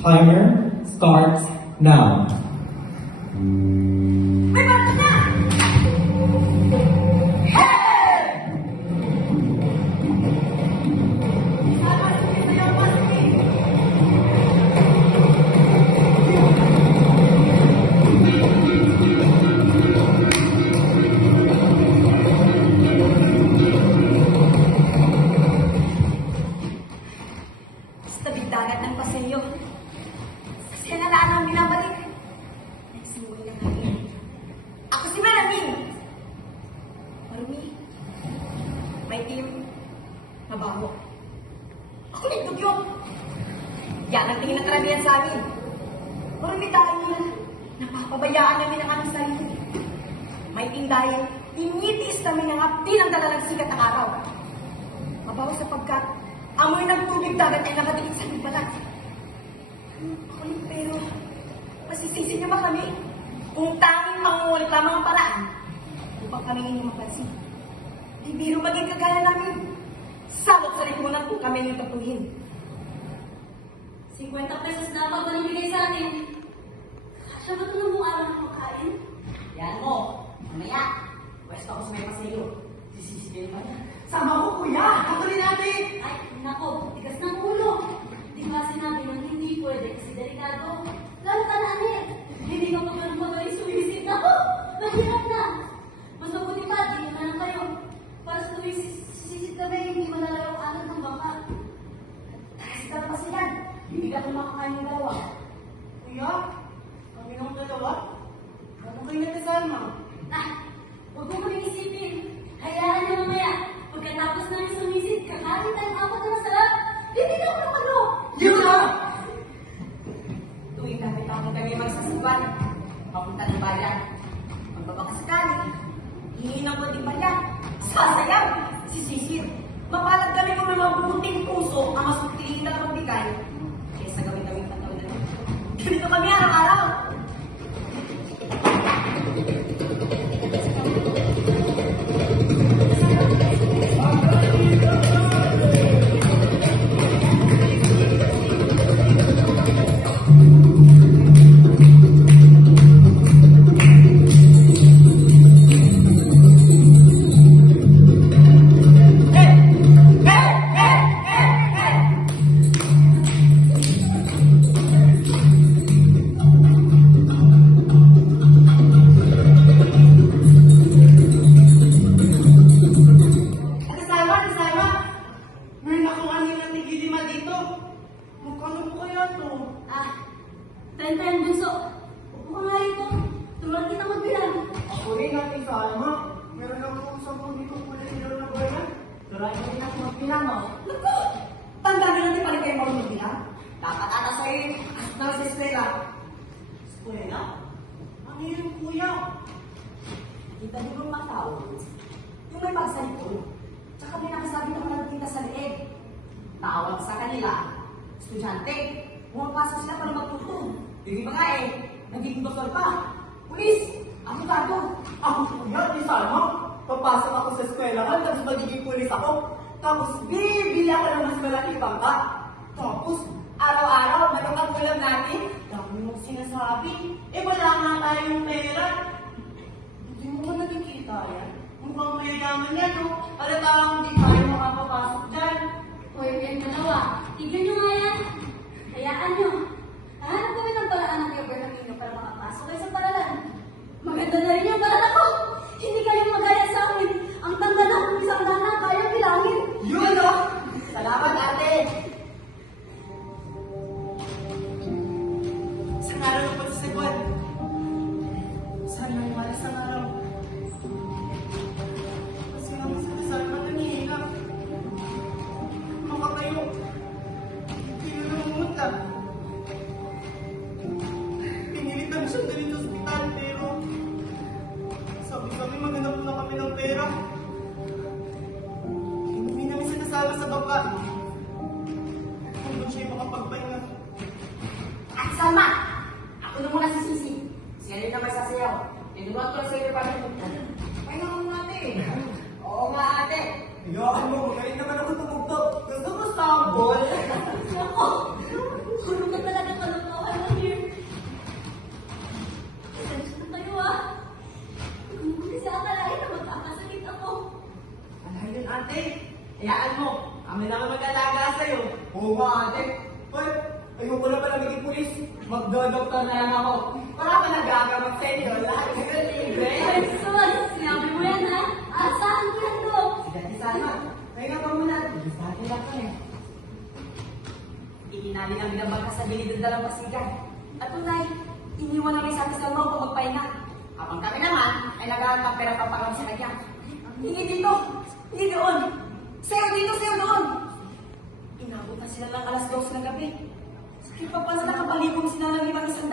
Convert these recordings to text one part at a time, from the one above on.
Timer starts now. May bata na! Sa tabing dagat ng Paseo. Kasi nalaan ang binabalik. Nagsimuli na kami. Ako si Maraming. Marumi. May team. Mabaho. Ako may dugyot. Yan ang tingin ng karamihan sa amin. Marumi dahil napapabayaan namin ang aming sarili. May team dahil initiis namin ang apti ng dalalang sikat ng araw. Mabaho sapagkat amoy ng tubig dagat ay nakadikit sa aming balat. Kulit pero, masisisi niyo ba kami? Kung tanging pangungulit lamang ang paraan upang kami hindi mapansin. Di biro maging kagaya namin. Salot sa lipunan kung kami yung tatuhin. 50 pesos na ang pagbanibigay sa atin. Kasya ba ito ng buong araw ng makain? Yan mo. Mamaya, pwesto ako sa may Paseo. Sisisi pa niya. Sama ko, kuya! Hatuloy natin! Ay, nako, tigas ng ulo. Di ba sinabi mo hindi pwede kasi delikado? Lalo ka na, Anel. Hindi ka pa ganun magaling sumisid. Nako, mahirap na. Mas mabuti pa, di na lang kayo. Para sa tuwing sisid kami, hindi malalaw ang anak ng baka. Sikat pa sila. Hindi ka kumakain ng dalawa. Kuya, kami ng dalawa? Ano kayo natasama? Ah, huwag mo kaming isipin. Hayaan niyo mamaya. Pagkatapos namin sumisid, kakain tayong apat na masarap. Hindi na ako ng ano. Yun na! Tuwing nakita ko kami magsasagwan, papunta ng bayan. Magbabakasakali, hihingi ng konting palya. Sasayaw, sisisir. Mapalad kami kung may mabuting puso ang mas piliin na magbigay. Kesa gawin kami patawanan. Ganito kami araw-araw. Kasama! Meron akong anin na tigilima dito. Magkano po kaya to? Ah, 30 yung bunso. Upo ka nga rito. Tulad kita magbilang. Ako rin natin sama. Meron akong 10 dito kulay ilaw na bayan. Lurahin din ako magbilang, no? Naku! Tanda na natin pala kayo marunong bilang. Dapat ata sa'yo na sa eskwela. Eskwela? Ano yun, kuya? Kita di ba mga tao? Yung may pagsa likod. Tsaka may nakasabi na malagkita sa leeg. Tawag sa kanila. Estudyante. Pumapasok sila para magtutong. Hindi ba nga eh? Nagiging doktor pa. Pulis. Abogado. Ako, kuya, di sama. Papasok ako sa eskwela ka, tapos magiging pulis ako. Tapos bibili ako ng mas malaking bangka. Tapos, araw-araw, manukang ulam natin. Dami mong sinasabi. Eh, wala nga tayong pera. Hindi mo ba nakikita yan? Mukhang mayayaman yan, no? Alatang hindi tayo makapapasok dyan. Hoy, kayong dalawa. Tignan nyo nga yan. Hayaan nyo. Hanap kami ng paraan ng government ninyo para makapasok kayo sa paralan. Maganda na rin yung paralan ko. Hindi kayo magaya sa akin. Ang tanda na kung isang dana kayang bilangin. Yun, no? Salamat, ate. Isang araw na pati sa buwan. Sana yung malas ng araw. Kasi ang sasal na nanihina. Makatayo. Hindi na namunta. Pinilit namin siyang dalhin sa ospital, pero sabi kami maghanap na kami ng pera. Hindi namin sinasala sa baba. Kung doon siya makapagpahinga. At Salma, ako na muna si Sisi. Siya rin naman sasayaw. Tinuwag ko sa iyo pa rin. Pahinga mo nga, ate. Oo nga, ate. Hayaan mo, magaling naman ako tumugtog. Gusto mo sample? Ako, hulog ka talaga Magdodoktor na lang ako. Para ka nagagamot sa inyo. Lahat ka libre. Ay, sus! Sinabi mo yan, ha? Saan ko yan, Dok? Sige, Salma. Kaya ka muna. Sabi lang ka eh. Ihinali ng binabangka sa gilid ng dalang pasigan. At tunay, iniwan namin sa ating salmo upang magpahinga. Habang kami naman ay naghahanap ng pera pampangam sa kanya. Hindi dito, hindi doon. Sayo dito, sayo doon. Inabot na sila ng alas 12 ng gabi. Sakit pa pa sa nakabalibong sila ng 500.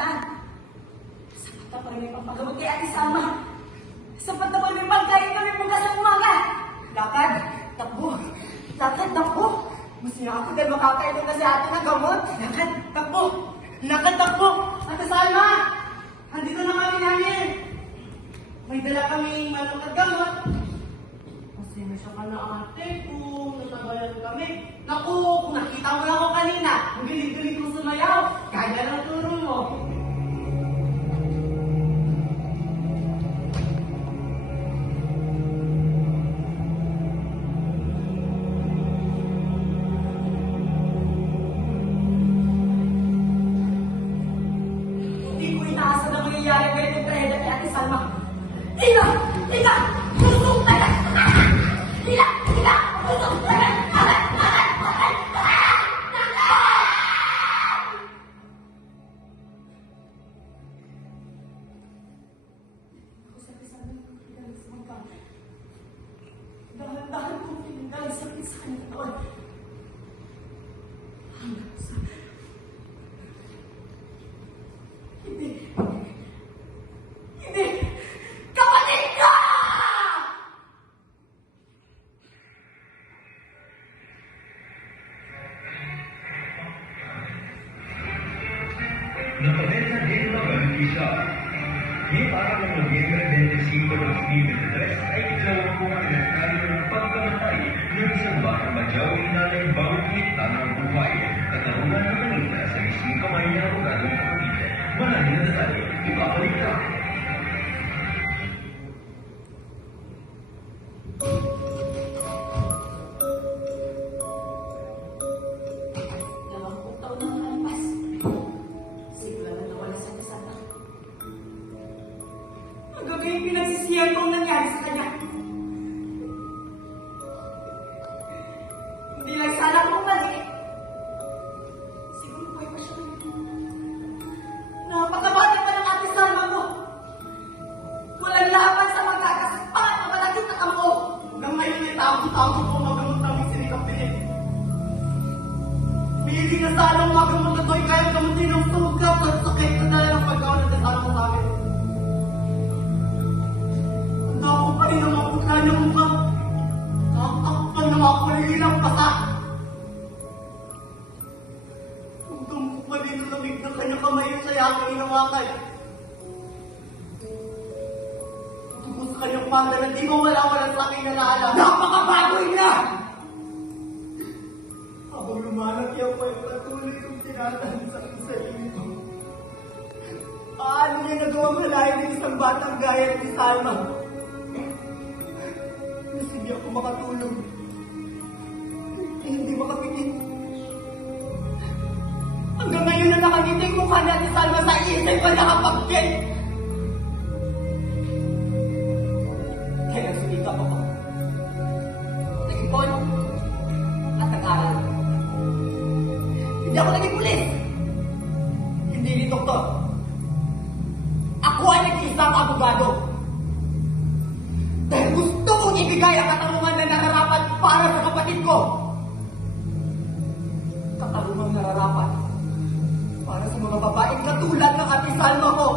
Sapat na pa rin may pampagamot kay Ate Salma. Sapat na pa rin may pagkain kami bukas ng umaga. Lakad. Takbo. Lakad, takbo. Gusto niya ako dahil makakainom na si ate ng gamot. Lakad, takbo. Lakad, takbo. Ate Salma! Andito na kami namin. May dala kaming manok at gamot. Pasensya ka na ate kung natabayan kami. Naku, kung nakita mo lang ako kanina, ang galing-galing mo sumayaw. Kaya lang turo mo. Hindi ko inaasahan na mangyayari ganitong trahedya kay Ate Salma. Tina! Tina! Tusok na lang! Tina! Tina! Tusok na lang! Dahan-dahan kong pinagdala sa sakit sa kanyang katawan. Hanggang sa... Hindi. Hindi. Kapatid ko! Nakabenta din mga isa. Di para ng Nobyembre 25 ng 2023 ay ikalawang pong anibersaryo ng pagkamatay ng isang batang badyaw inalay bawat kita ng buhay. Katarungan ng kanina sa isang kamay na abogadong Cavite. Maraming na detalye, ibabalik ka. Dalawang taon na nakalipas. Sigla na nawala sa Ate Salma. Hanggang ngayon pinagsisiyan ko ang nangyari sa kanya. Hindi lang sana ako bumalik. Siguro buhay pa siya ngayon. Napakabata pa ng Ate Salma mo. Walang laban sa magkakaspan na malakit na kamao. Hanggang ngayon ay tawag-tawag ko magamot namin sinikapin. Hindi na sana ang magamot na to'y kaya gamutin ng sugat at sakit na dahil ang pagkawan na sana sa akin. Handa ako pa rin ang mapukla ng mukha. Nakakapal na mga kulilang pasa. Hanggang ko pa rin ang lamig na kanyang kamay sa yaking inawakay. Tubo sa kanyang panda na di mawala-wala sa aking nalaala. Napakabagoy na! Habang lumalaki ako ay patuloy kong tinatansa sa iyo. Paano niya nagawang halayin ng isang batang gaya ni Salma? Mas hindi ako makatulog. Hindi makapikit. Hanggang ngayon na nakangiting mukha niya ni Salma sa isip ko nakapagkit. Kaya sumikap ako. Nag-ipon at nag-aral. Hindi ako naging pulis. Hindi rin doktor. Ako ay nag-isang abogado. Dahil gusto kong ibigay ang katarungan na nararapat para sa kapatid ko. Katarungan nararapat para sa mga babaeng katulad ng Ate Salma ko.